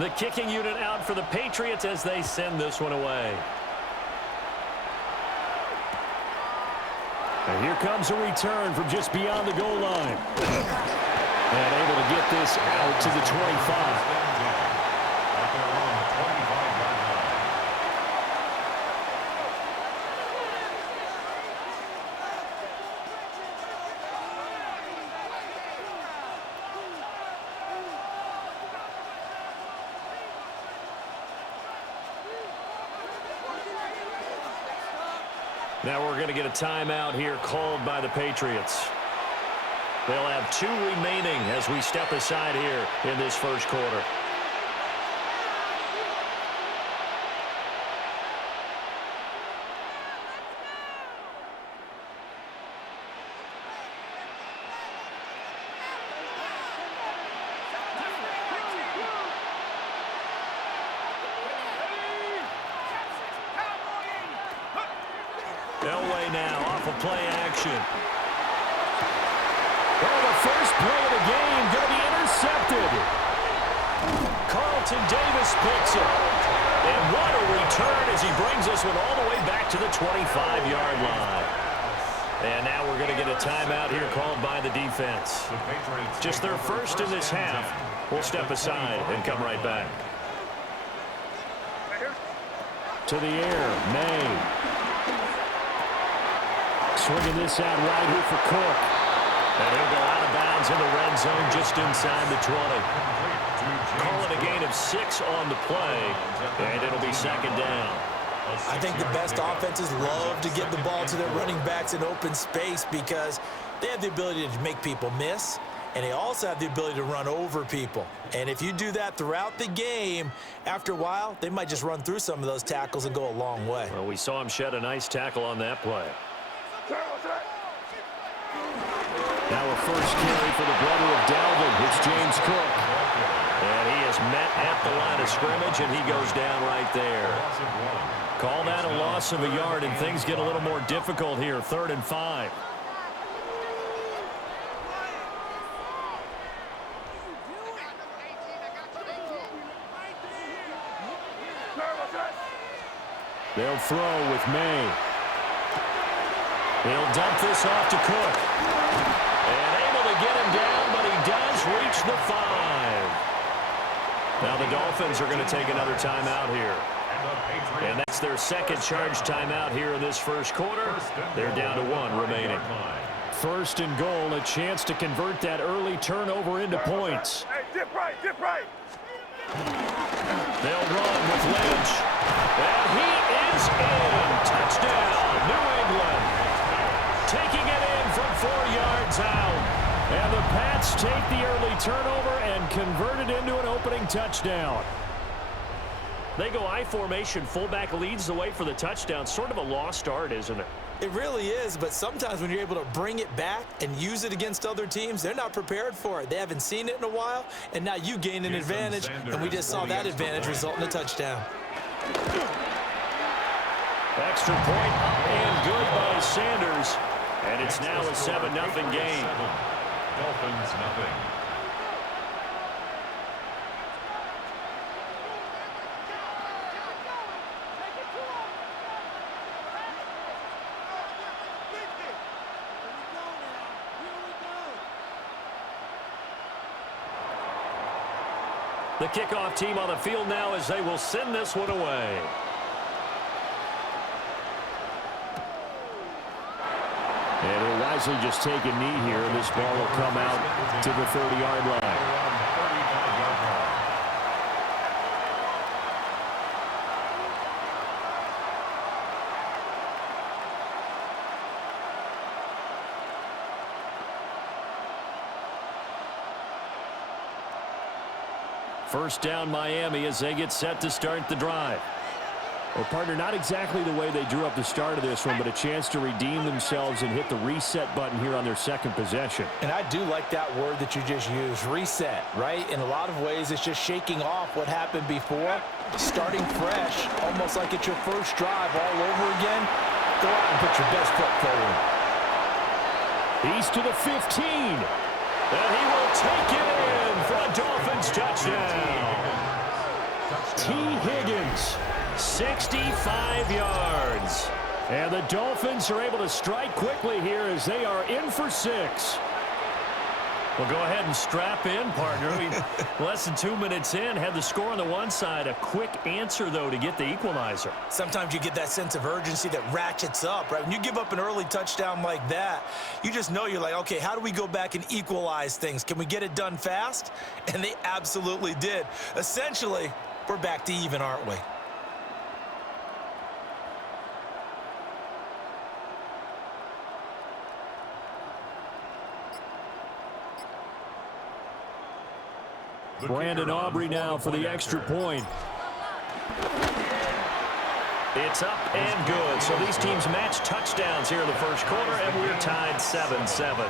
The kicking unit out for the Patriots as they send this one away. And here comes a return from just beyond the goal line. And able to get this out to the 25. Now we're going to get a timeout here called by the Patriots. They'll have 2 remaining as we step aside here in this first quarter. Elway now off of play action. Oh, the first play of the game going to be intercepted. Carlton Davis picks it. And what a return as he brings this one all the way back to the 25-yard line. And now we're going to get a timeout here called by the defense. Just their first in this half. We'll step aside and come right back. To the air, May. Swinging this out wide here for Cook. And he'll go out of bounds in the red zone just inside the 20. Call it a gain of 6 on the play, and it'll be second down. I think the best offenses love to get the ball to their running backs in open space because they have the ability to make people miss, and they also have the ability to run over people. And if you do that throughout the game, after a while, they might just run through some of those tackles and go a long way. Well, we saw him shed a nice tackle on that play. Now a first carry for the brother of Dalvin. It's James Cook. And he is met at the line of scrimmage, and he goes down right there. Call that a loss of a yard, and things get a little more difficult here. 3rd and 5. They'll throw with May. He'll dump this off to Cook. And able to get him down, but he does reach the 5. Now the Dolphins are going to take another timeout here. And that's their second charge timeout here in this first quarter. They're down to 1 remaining. 1st and goal, a chance to convert that early turnover into points. Hey, dip right, dip right. They'll run with Lynch. And he is in. Touchdown, New England. Taking it in from 4 yards out. And the Pats take the early turnover and convert it into an opening touchdown. They go I formation. Fullback leads the way for the touchdown. Sort of a lost art, isn't it? It really is, but sometimes when you're able to bring it back and use it against other teams, they're not prepared for it. They haven't seen it in a while, and now you gain an advantage, and we just saw that advantage result in a touchdown. Extra point up and good by Sanders. And it's now a 7-0 game. Dolphins nothing. The kickoff team on the field now as they will send this one away. And he'll wisely just take a knee here. This ball will come out to the 30-yard line. First down, Miami, as they get set to start the drive. Well, partner, not exactly the way they drew up the start of this one, but a chance to redeem themselves and hit the reset button here on their second possession. And I do like that word that you just used, reset, right? In a lot of ways, it's just shaking off what happened before, starting fresh, almost like it's your first drive all over again. Go out and put your best foot forward. He's to the 15. And he will take it in for a Dolphins touchdown. T. Higgins, 65 yards. And the Dolphins are able to strike quickly here as they are in for 6. Well, go ahead and strap in, partner. Less than 2 minutes in, had the score on the one side. A quick answer, though, to get the equalizer. Sometimes you get that sense of urgency that ratchets up, right? When you give up an early touchdown like that, you just know you're like, okay, how do we go back and equalize things? Can we get it done fast? And they absolutely did. Essentially, we're back to even, aren't we? Brandon Aubrey now for the extra point. It's up and good. So these teams match touchdowns here in the first quarter, and we're tied 7-7.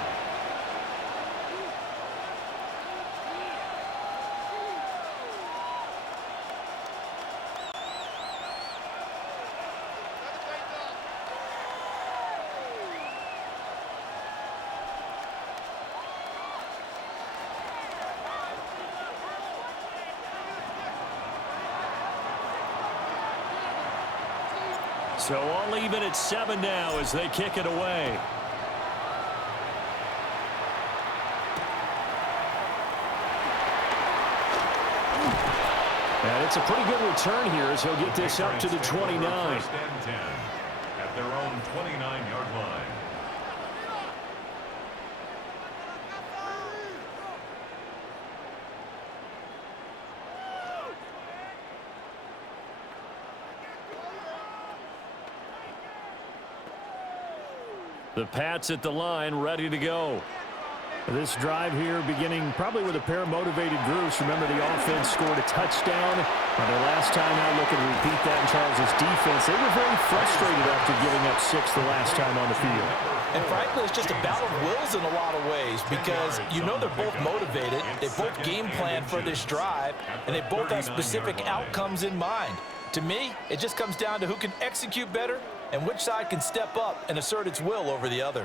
So all even at 7 now as they kick it away. And it's a pretty good return here as he'll get this up to the 29. First and 10 at their own 29-yard line. The Pats at the line, ready to go. This drive here beginning probably with a pair of motivated groups. Remember, the offense scored a touchdown on their last time out. Looking to repeat that in Charles' defense. They were very frustrated after giving up 6 the last time on the field. And frankly, it's just a battle of wills in a lot of ways because you know they're both motivated. They both game plan for this drive, and they both have specific outcomes in mind. To me, it just comes down to who can execute better and which side can step up and assert its will over the other.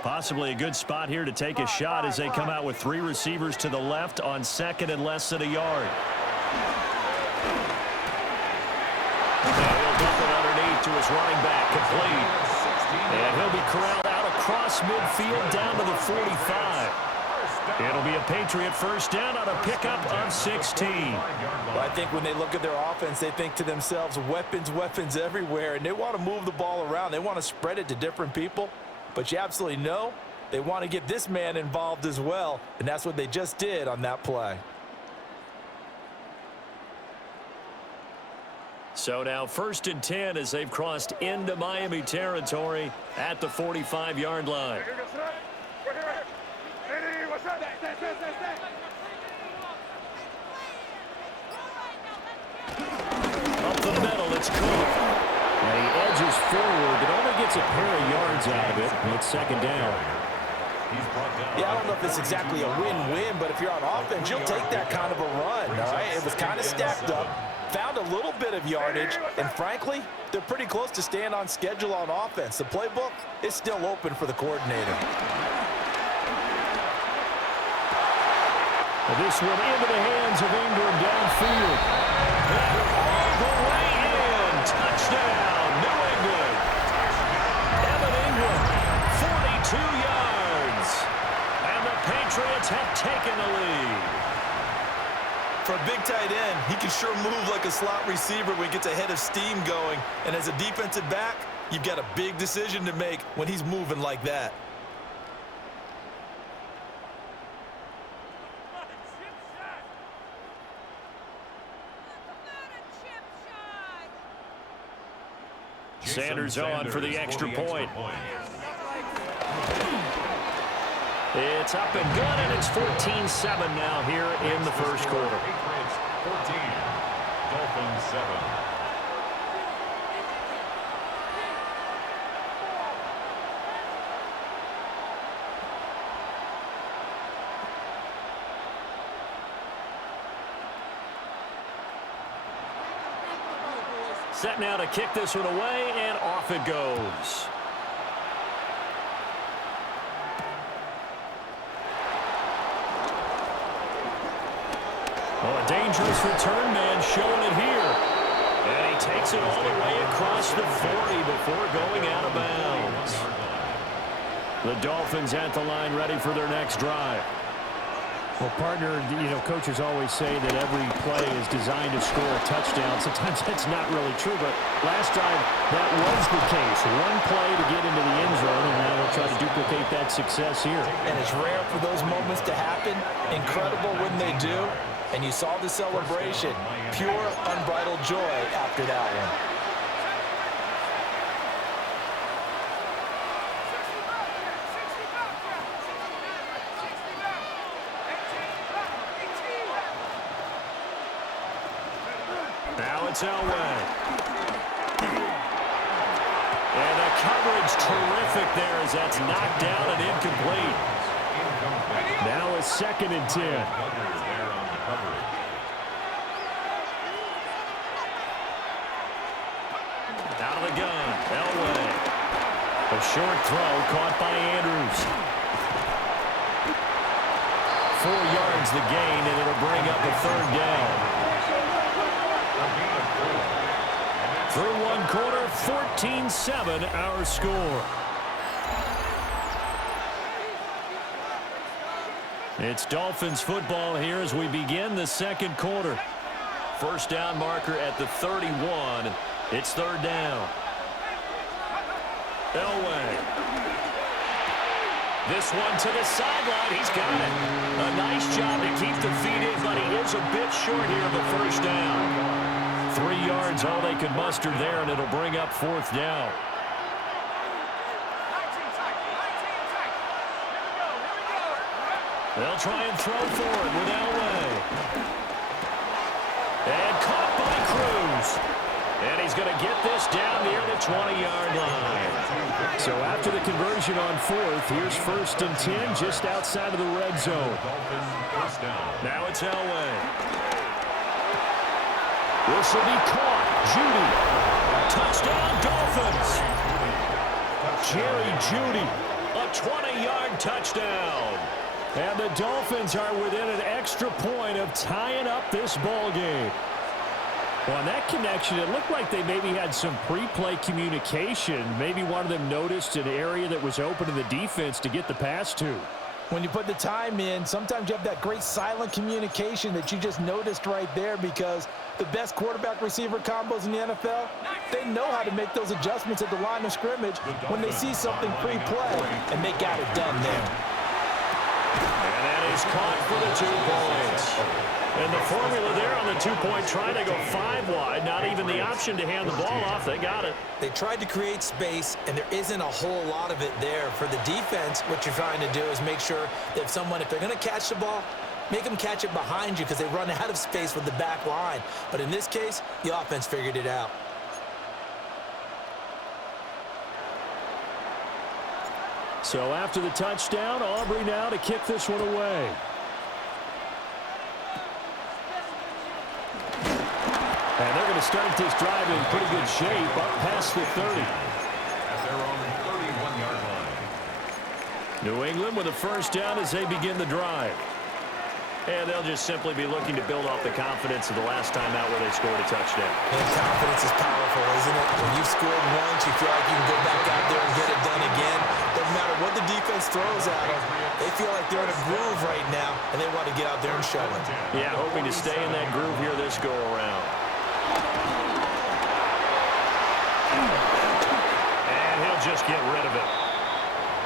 Possibly a good spot here to take a shot as they come out with 3 receivers to the left on second and less than a yard. Now he'll dump it underneath to his running back, complete. And he'll be corralled out across midfield down to the 45. It'll be a Patriot first down on a pickup of 16. Well, I think when they look at their offense, they think to themselves, weapons, weapons everywhere, and they want to move the ball around. They want to spread it to different people, but you absolutely know they want to get this man involved as well, and that's what they just did on that play. So now first and 10 as they've crossed into Miami territory at the 45-yard line. Up the middle, it's Cook. And he edges forward, but only gets a pair of yards out of it. And it's second down. Yeah, I don't know if it's exactly a win-win, but if you're on offense, you'll take that kind of a run, all right? It was kind of stacked up, found a little bit of yardage, and frankly, they're pretty close to staying on schedule on offense. The playbook is still open for the coordinator. This one into the hands of Ingram downfield. And all the way in. Touchdown, New England. Evan Ingram, 42 yards. And the Patriots have taken the lead. For a big tight end, he can sure move like a slot receiver when he gets a head of steam going. And as a defensive back, you've got a big decision to make when he's moving like that. Sanders on for the extra point. It's up and good, and it's 14-7 now here in the first quarter. 14, Dolphins 7. Set now to kick this one away, and off it goes. Oh, a dangerous return man showing it here. And he takes it all the way across the 40 before going out of bounds. The Dolphins at the line ready for their next drive. Well, partner, coaches always say that every play is designed to score a touchdown. Sometimes that's not really true, but last time that was the case. One play to get into the end zone, and now they'll try to duplicate that success here. And it's rare for those moments to happen. Incredible when they do. And you saw the celebration. Pure, unbridled joy after that one. Now it's Elway. And the coverage terrific there as that's knocked down and incomplete. Now a 2nd and 10. Out of the gun, Elway. A short throw caught by Andrews. 4 yards the gain, and it'll bring up a 3rd down. Through 1 quarter, 14-7 our score. It's Dolphins football here as we begin the 2nd quarter. First down marker at the 31. It's 3rd down. Elway. This one to the sideline. He's got it. A nice job to keep the feet in, but he is a bit short here of the 1st down. 3 yards, all they could muster there, and it'll bring up 4th down. They'll try and throw forward with Elway. And caught by Cruz. And he's going to get this down near the 20-yard line. So after the conversion on 4th, here's 1st and 10 just outside of the red zone. Now it's Elway. This will be caught. Judy. Touchdown, Dolphins. Jerry Judy. A 20-yard touchdown. And the Dolphins are within an extra point of tying up this ball game. Well, on that connection, it looked like they maybe had some pre-play communication. Maybe one of them noticed an area that was open to the defense to get the pass to. When you put the time in, sometimes you have that great silent communication that you just noticed right there, because the best quarterback-receiver combos in the NFL, they know how to make those adjustments at the line of scrimmage when they see something pre-play, and they got it done there. And that is caught for the 2 points. And the formula there on the 2-point try, they go 5 wide. Not even the option to hand the ball off. They got it. They tried to create space, and there isn't a whole lot of it there. For the defense, what you're trying to do is make sure that if they're going to catch the ball, make them catch it behind you because they run out of space with the back line. But in this case, the offense figured it out. So after the touchdown, Aubrey now to kick this one away. And they're going to start this drive in pretty good shape up past the 30. At their own 31-yard line. New England with a 1st down as they begin the drive. And they'll just simply be looking to build off the confidence of the last time out where they scored a touchdown. And confidence is powerful, isn't it? When you've scored once, you feel like you can go back out there and get it done again. Doesn't matter what the defense throws at them. They feel like they're in a groove right now, and they want to get out there and show it. Yeah, hoping to stay in that groove here this go-around. And he'll just get rid of it.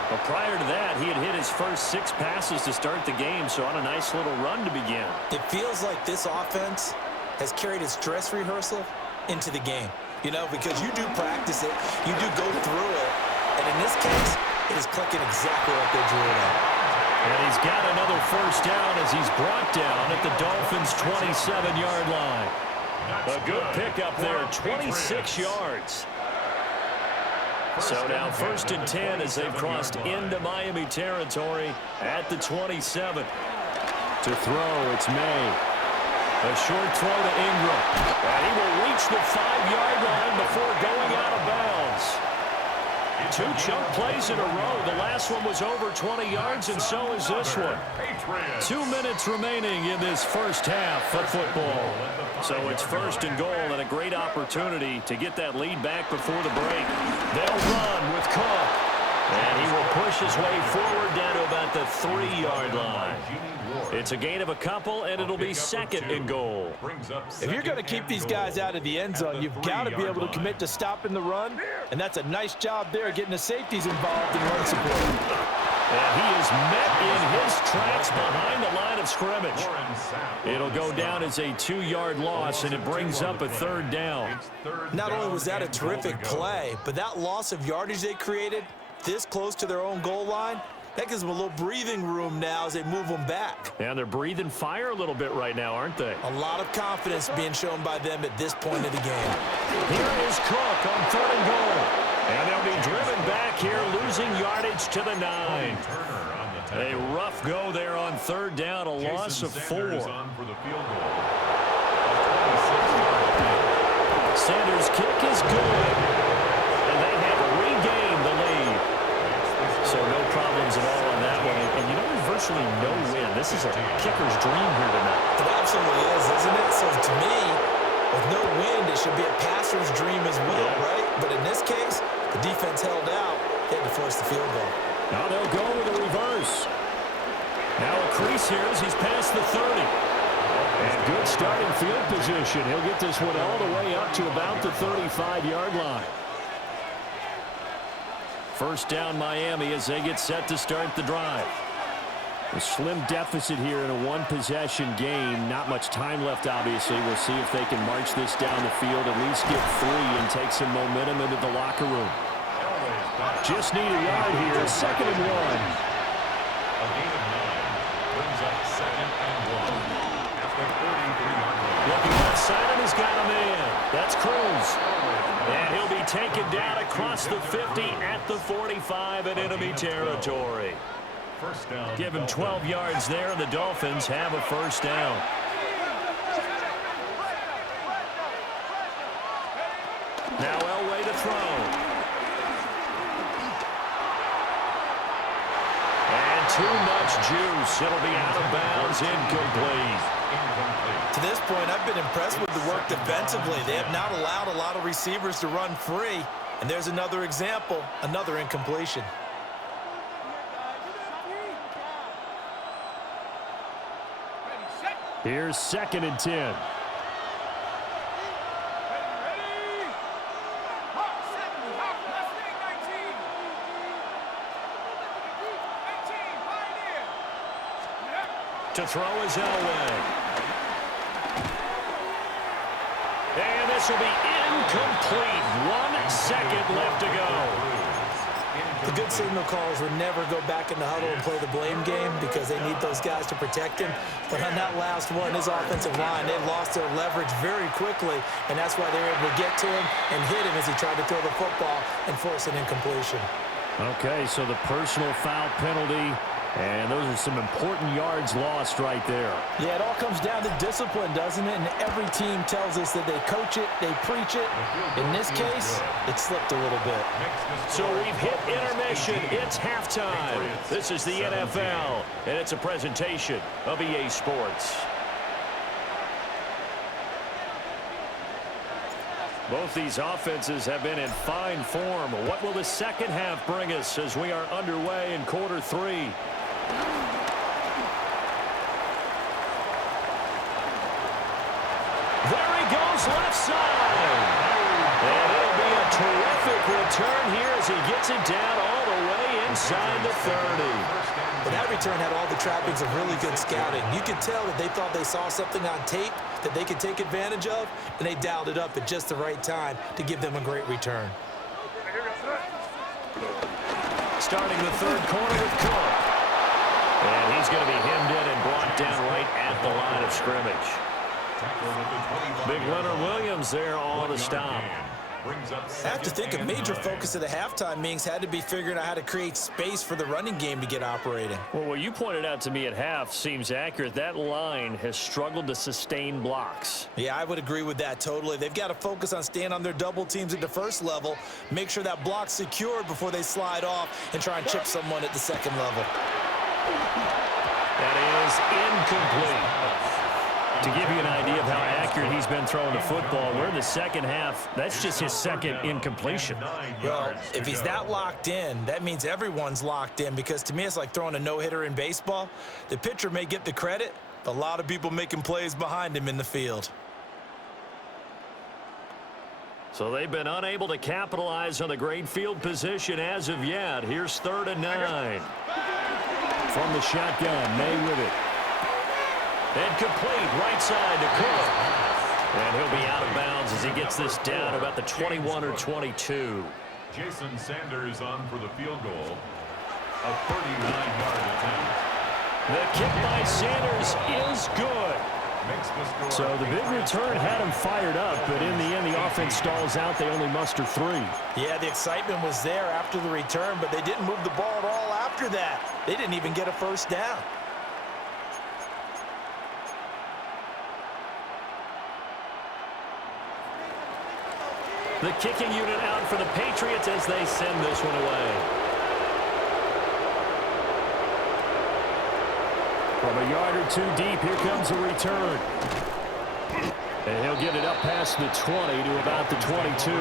Well, prior to that, he had hit his first 6 passes to start the game, so on a nice little run to begin. It feels like this offense has carried its dress rehearsal into the game. You know, because you do practice it, you do go through it, and in this case, it is clicking exactly like they drew it up. And he's got another 1st down as he's brought down at the Dolphins' 27-yard line. A good pickup there, 26 yards. So now 1st and 10 as they've crossed into Miami territory at the 27. To throw, it's May. A short throw to Ingram. And he will reach the 5-yard line before going out of bounds. 2 chunk plays in a row. The last one was over 20 yards, and so is this one. 2 minutes remaining in this first half of football. So it's 1st and goal, and a great opportunity to get that lead back before the break. They'll run with Cook. And he will push his way forward down to about the 3-yard line. It's a gain of a couple, and it'll be 2nd and goal. If you're going to keep these guys out of the end zone, you've got to be able to commit to stopping the run, and that's a nice job there getting the safeties involved in run support. And he is met in his tracks behind the line of scrimmage. It'll go down as a 2-yard loss, and it brings up a 3rd down. Not only was that a terrific play, but that loss of yardage they created this close to their own goal line, that gives them a little breathing room now as they move them back. And they're breathing fire a little bit right now, aren't they? A lot of confidence being shown by them at this point of the game. Here is Cook on 3rd and goal. And they'll be driven back here, losing yardage to the 9. A rough go there on 3rd down, a loss of 4. Sanders' kick is good. And they have regained the lead. So no problems at all on that one. And you know, there's virtually no win. This is a kicker's dream here tonight. It absolutely is, isn't it? So to me, with no wind, it should be a passer's dream as well, right? But in this case, the defense held out. They had to force the field goal. Now they'll go with a reverse. Now a crease here as he's past the 30. And good starting field position. He'll get this one all the way up to about the 35-yard line. 1st down Miami as they get set to start the drive. A slim deficit here in a 1-possession game. Not much time left, obviously. We'll see if they can march this down the field, at least get 3 and take some momentum into the locker room. Just need a yard here. 2nd and 1. A gain of 9 brings up 2nd and 1 at the 33-yard line. Looking left side, and he's got a man. That's Cruz. And he'll be taken down across the 50 at the 45 in enemy territory. First down. Give him 12 yards there, and the Dolphins have a 1st down. Now Elway to throw. And too much juice. It'll be out of bounds, incomplete. To this point, I've been impressed with the work defensively. They have not allowed a lot of receivers to run free. And there's another example, another incompletion. Here's 2nd and 10. To throw is Elway. And this will be incomplete. 1 second left to go. The good signal callers would never go back in the huddle and play the blame game because they need those guys to protect him. But on that last one, his offensive line, they lost their leverage very quickly, and that's why they were able to get to him and hit him as he tried to throw the football and force an incompletion. Okay, so the personal foul penalty, and those are some important yards lost right there. Yeah, it all comes down to discipline, doesn't it? And every team tells us that they coach it, they preach it. In this case, it slipped a little bit. So we've hit intermission. It's halftime. This is the NFL, and it's a presentation of EA Sports. Both these offenses have been in fine form. What will the second half bring us as we are underway in quarter 3? There he goes, left side. And it'll be a terrific return here as he gets it down all the way inside the 30. But that return had all the trappings of really good scouting. You could tell that they thought they saw something on tape that they could take advantage of, and they dialed it up at just the right time to give them a great return. Starting the 3rd quarter with Cook. And he's going to be hemmed in and brought down right at the line of scrimmage. Big Leonard Williams there on the stop. Brings up I have to think a major 9. focus of the halftime meetings had to be figuring out how to create space for the running game to get operating. Well, what you pointed out to me at half seems accurate. That line has struggled to sustain blocks. Yeah, I would agree with that totally. They've got to focus on staying on their double teams at the first level, make sure that block's secured before they slide off and try and chip someone at the second level. That is incomplete. To give you an idea of how accurate he's been throwing the football, we're in the second half. That's just his second incompletion. Well, if he's that locked in, that means everyone's locked in, because to me it's like throwing a no-hitter in baseball. The pitcher may get the credit, but a lot of people making plays behind him in the field. So they've been unable to capitalize on the great field position as of yet. Here's 3rd and 9. From the shotgun, May with it. Incomplete, right side to Cook. And he'll be out of bounds as he gets this down about the 21 or 22. Jason Sanders on for the field goal. A 39-yard attempt. The kick by Sanders is good. Makes the score. So the big return had him fired up, but in the end, the offense stalls out. They only muster 3. Yeah, the excitement was there after the return, but they didn't move the ball at all after that. They didn't even get a first down. The kicking unit out for the Patriots as they send this one away. From a yard or 2 deep, here comes a return. And he'll get it up past the 20 to about the 22. First and 10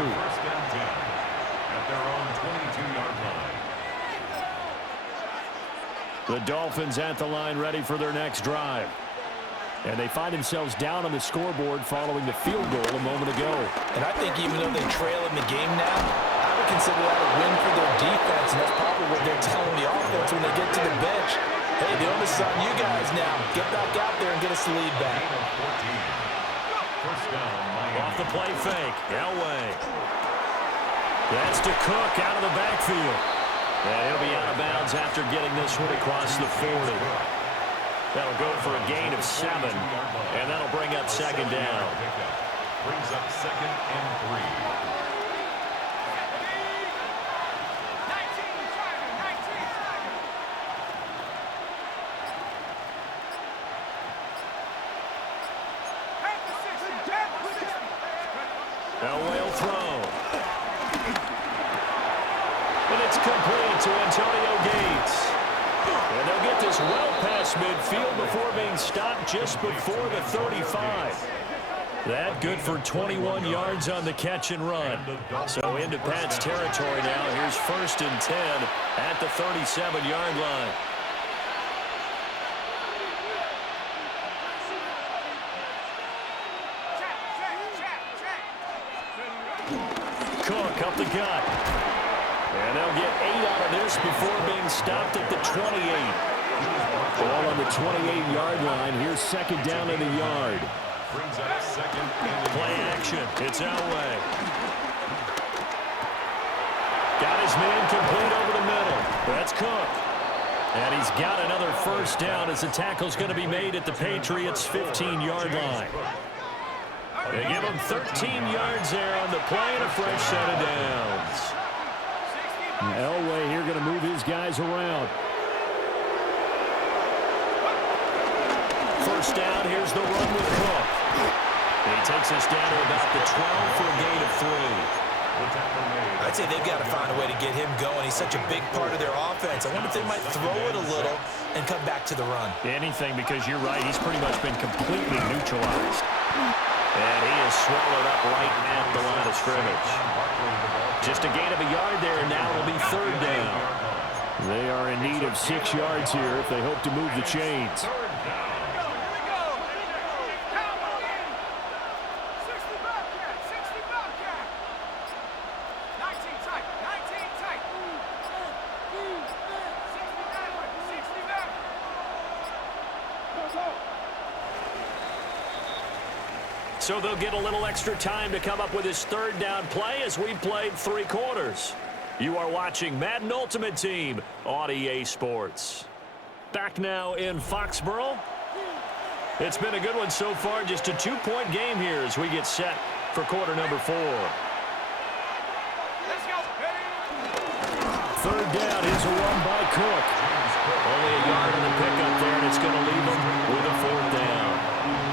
at their own 22-yard line. The Dolphins at the line, ready for their next drive. And they find themselves down on the scoreboard following the field goal a moment ago. And I think even though they trail in the game now, I would consider that a win for their defense, and that's probably what they're telling the offense when they get to the bench. Hey, the onus is on you guys now. Get back out there and get us the lead back. First down, Miami. Off the play fake. Elway. That's to Cook out of the backfield. And he'll be out of bounds after getting this one across the 40. That'll go for a gain of 7, and that'll bring up 2nd down. Brings up 2nd and 3. Elway will throw. And it's complete to Antonio Gates. And they'll get this well past midfield before being stopped just before the 35. That good for 21 yards on the catch and run. So into Pat's territory now. Here's 1st and 10 at the 37-yard line. Cook up the gut. And they'll get 8 out of this before being stopped at the 28. Ball on the 28-yard line. Here's 2nd down in the yard. Brings up 2nd and Play action. It's Elway. Got his man complete over the middle. That's Cook. And he's got another first down as the tackle's going to be made at the Patriots' 15-yard line. They give him 13 yards there on the play and a fresh set of downs. Elway here going to move his guys around. First down, here's the run with Cook. And he takes us down to about the 12 for a gain of 3. I'd say they've got to find a way to get him going. He's such a big part of their offense. I wonder if they might throw it a little and come back to the run. Anything, because you're right. He's pretty much been completely neutralized. And he is swallowed up right at the line of scrimmage. Just a gain of a yard there, and now it'll be 3rd down. They are in need of 6 yards here if they hope to move the chains. So they'll get a little extra time to come up with his 3rd down play as we played 3 quarters. You are watching Madden Ultimate Team on EA Sports. Back now in Foxborough. It's been a good one so far. Just a 2-point game here as we get set for quarter number 4. third down. Here's a run by Cook. Only a yard on the pickup there, and it's going to leave them with a fourth down.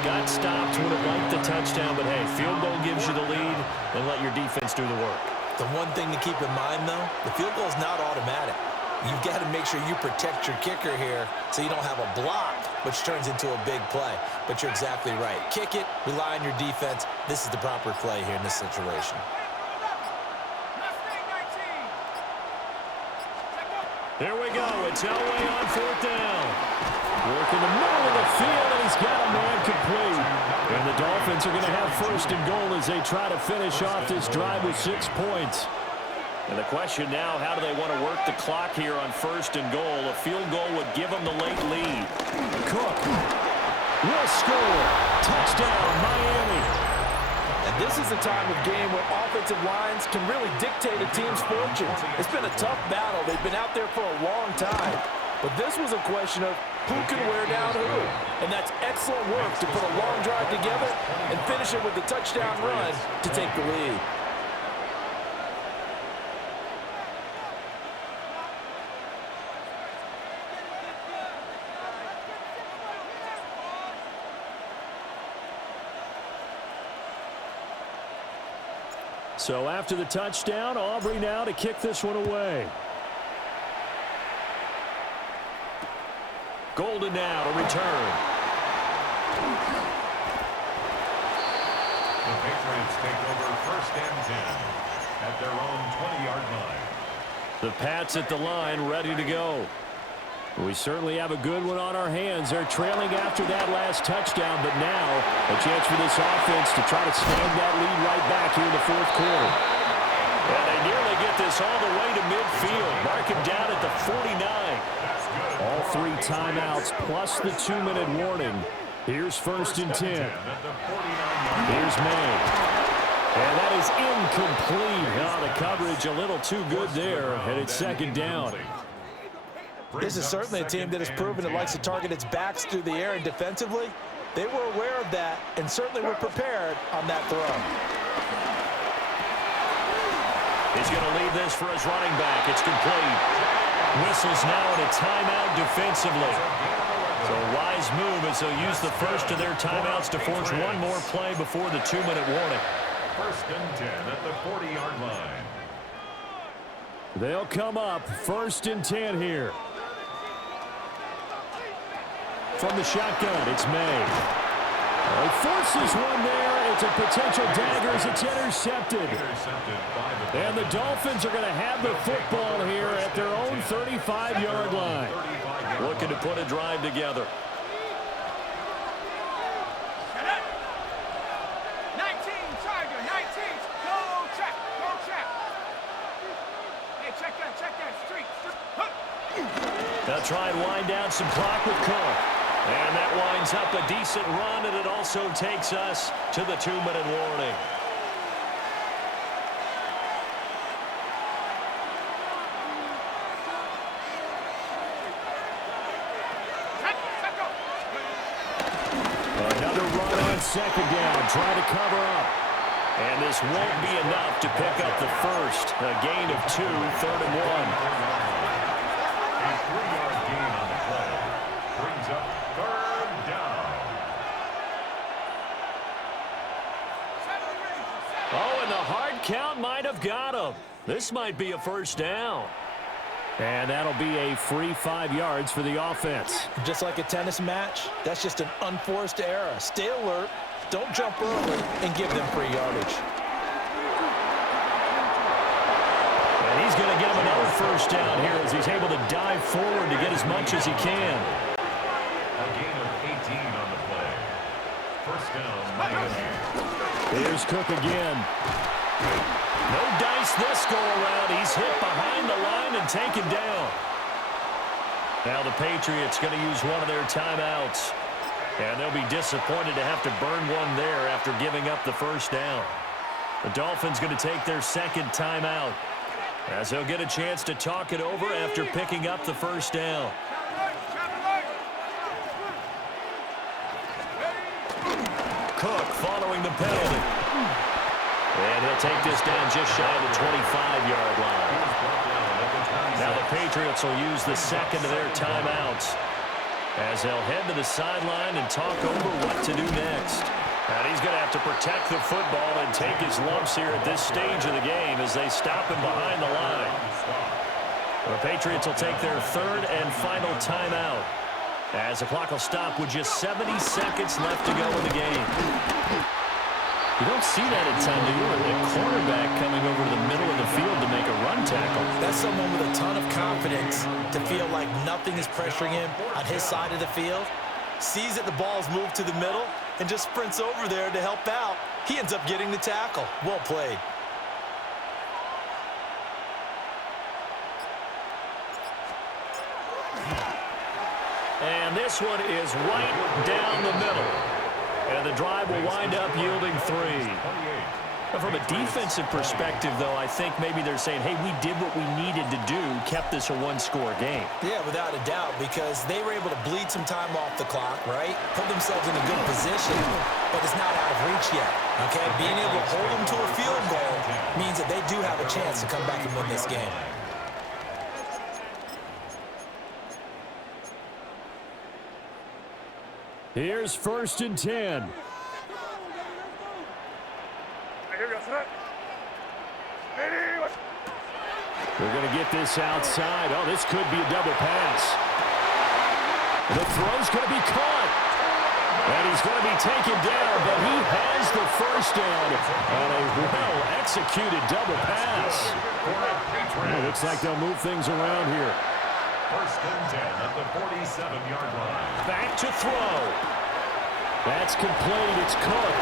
Got stopped, would have liked the touchdown, but hey, field goal gives you the lead, and let your defense do the work. The one thing to keep in mind, though, the field goal is not automatic. You've got to make sure you protect your kicker here so you don't have a block, which turns into a big play. But you're exactly right. Kick it, rely on your defense. This is the proper play here in this situation. Here we go. It's Elway on fourth down. Work in the middle of the field, and he's got a man complete. And the Dolphins are going to have first and goal as they try to finish off this drive with 6 points. And the question now, how do they want to work the clock here on first and goal? A field goal would give them the late lead. Cook will score. Touchdown, Miami. And this is a time of game where offensive lines can really dictate a team's fortunes. It's been a tough battle. They've been out there for a long time. But this was a question of who can wear down who. And that's excellent work to put a long drive together and finish it with a touchdown run to take the lead. So after the touchdown, Aubrey now to kick this one away. Golden now to return. The Patriots take over first and 10 at their own 20-yard line. The Pats at the line, ready to go. We certainly have a good one on our hands. They're trailing after that last touchdown, but now a chance for this offense to try to snag that lead right back here in the fourth quarter. And they nearly get this all the way to midfield. Mark him down at the 49. All 3 timeouts plus the 2-minute warning. Here's first and 10. Here's May. And that is incomplete. Oh, the coverage a little too good there, and it's second down. This is certainly a team that has proven it likes to target its backs through the air, and defensively, they were aware of that and certainly were prepared on that throw. He's going to leave this for his running back. It's complete. Whistles now in a timeout defensively. So a wise move as they'll use the first of their timeouts to force one more play before the 2-minute warning. First and 10 at the 40-yard line. They'll come up first and 10 here. From the shotgun, it's May. He forces one there. It's a potential dagger as it's intercepted. And the Dolphins are going to have the football here at their own 35-yard line. Looking to put a drive together. 19, Tiger, 19. Go check, go check. Hey, check that, street. They'll try and wind down some clock with Cook. And that winds up a decent run, and it also takes us to the 2-minute warning. Another run on second down, trying to cover up. And this won't be enough to pick up the first. A gain of 2, 3rd and 1. A 3-yard gain on the play brings up third down. Oh, and the hard count might have got him. This might be a first down. And that'll be a free 5 yards for the offense. Just like a tennis match, that's just an unforced error. Stay alert, don't jump early, and give them free yardage. And he's going to get him another first down here as he's able to dive forward to get as much as he can. A gain of 18 on the play. First down, Miami. Here's Cook again. No dice this go-around. He's hit behind the line and taken down. Now the Patriots going to use one of their timeouts. And they'll be disappointed to have to burn one there after giving up the first down. The Dolphins going to take their second timeout, as they'll get a chance to talk it over after picking up the first down. Cook following the penalty. And he'll take this down just shy of the 25-yard line. Now the Patriots will use the second of their timeouts as they'll head to the sideline and talk over what to do next. And he's going to have to protect the football and take his lumps here at this stage of the game as they stop him behind the line. The Patriots will take their third and final timeout as the clock will stop with just 70 seconds left to go in the game. You don't see that at times, do you? A quarterback coming over to the middle of the field to make a run tackle. That's someone with a ton of confidence to feel like nothing is pressuring him on his side of the field. Sees that the ball's moved to the middle and just sprints over there to help out. He ends up getting the tackle. Well played. And this one is right down the middle. And the drive will wind up yielding 3. But from a defensive perspective, though, I think maybe they're saying, hey, we did what we needed to do, kept this a one-score game. Yeah, without a doubt, because they were able to bleed some time off the clock, right? Put themselves in a good position, but it's not out of reach yet, okay? Being able to hold them to a field goal means that they do have a chance to come back and win this game. Here's 1st and 10. They're going to get this outside. Oh, this could be a double pass. The throw's going to be caught. And he's going to be taken down, but he has the first down on a well-executed double pass. Well, looks like they'll move things around here. 1st and 10 at the 47-yard line. Back to throw. That's complete. It's Cook.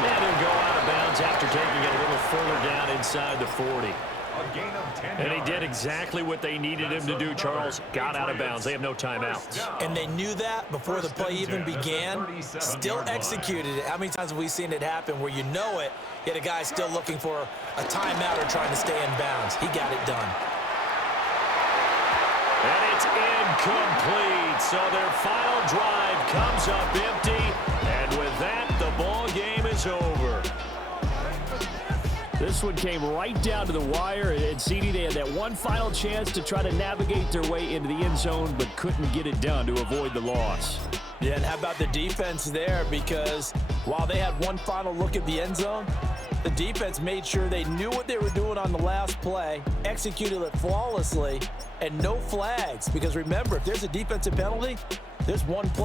And he'll go out of bounds after taking it a little further down inside the 40. A gain of 10 And he yards. did exactly what they needed him to do, Charles. Got out of bounds. They have no timeouts. And they knew that before the play even began. Still executed it. How many times have we seen it happen where you know it, yet a guy's still looking for a timeout or trying to stay in bounds? He got it done. And it's incomplete. So their final drive comes up empty. And with that, the ball game is over. This one came right down to the wire, and CD, they had that one final chance to try to navigate their way into the end zone, but couldn't get it done to avoid the loss. Yeah, and how about the defense there? Because while they had one final look at the end zone, the defense made sure they knew what they were doing on the last play, executed it flawlessly, and no flags. Because remember, if there's a defensive penalty, there's one play.